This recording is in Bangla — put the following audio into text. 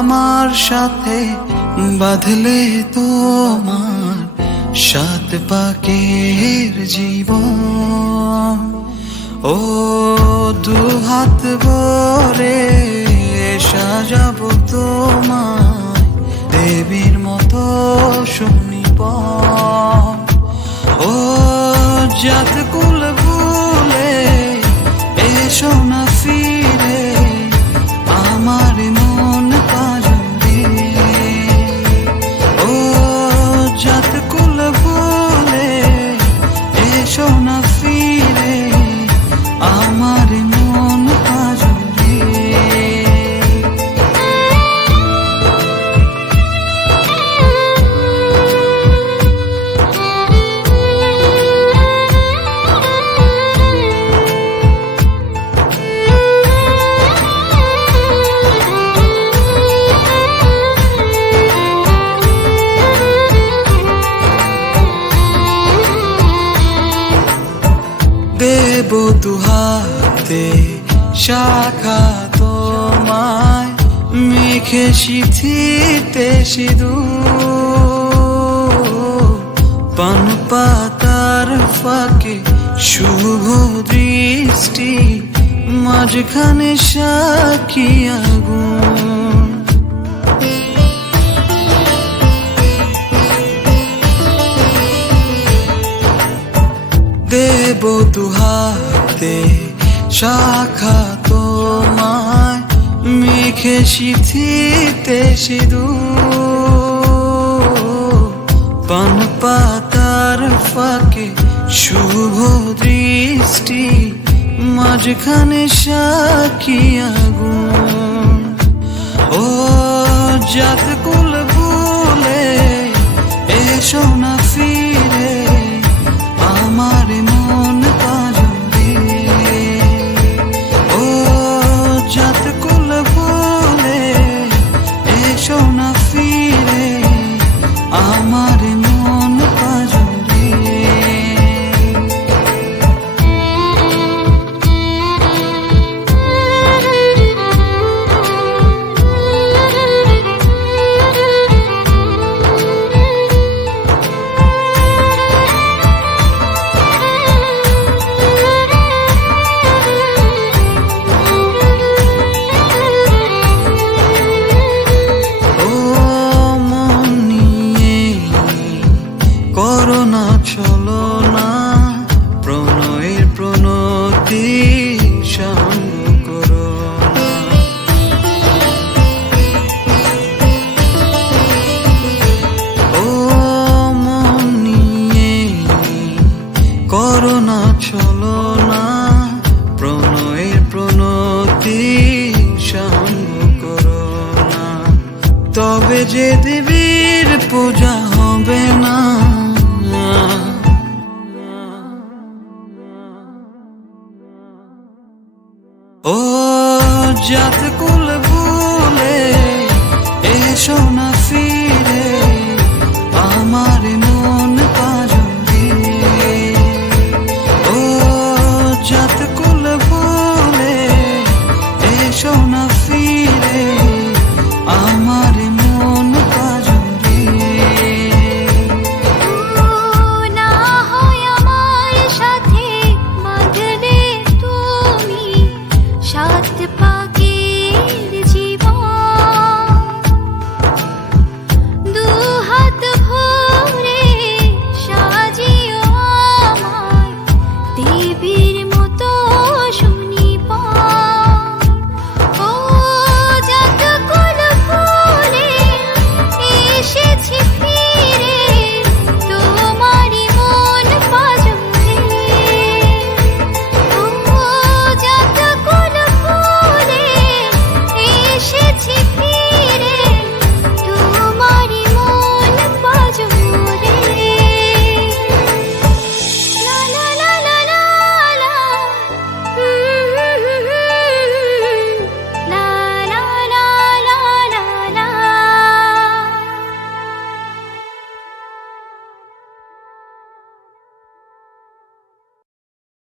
আমার সাথে বাঁধলে তোমার সাত পাকের জীবন। ও দুহাত ভরে সাজাবো তোমায় দেবীর মতো সুনিপন। ও জাত কুল ভুলে এসো না ফিরে আমার মন পাজরে। ও জাত কুল ভুলে এসো না ফিরে আমার মন পাজরে। দেব দুহাতে শাখা তোমায় মেখে সিঁথিতে সিঁদুর। পান পাতার ফাঁকে শুভ দৃষ্টি মাঝখানে সাক্ষী আগুন। দেব দুহাতে শাখা তোমায় মেখে সিঁথিতে সিঁদুর। পান পাতার ফাঁকে শুভ দৃষ্টি মাঝখানে সাক্ষী আগুন। ও জাত কুল ভুলে এসো না ফিরে আমার মন পাজরে। ও জাত কুল ভুলে এসো না ফিরে আমার মন পাজরে। করোনা চলো না প্রণয়ের প্রণতি সঙ্গ করো না। ও মন নিয়ে করোনা চলো না প্রণয়ের প্রণতি সঙ্গ করো না। তবে যে দেবীর পূজা হবে না। ও জাত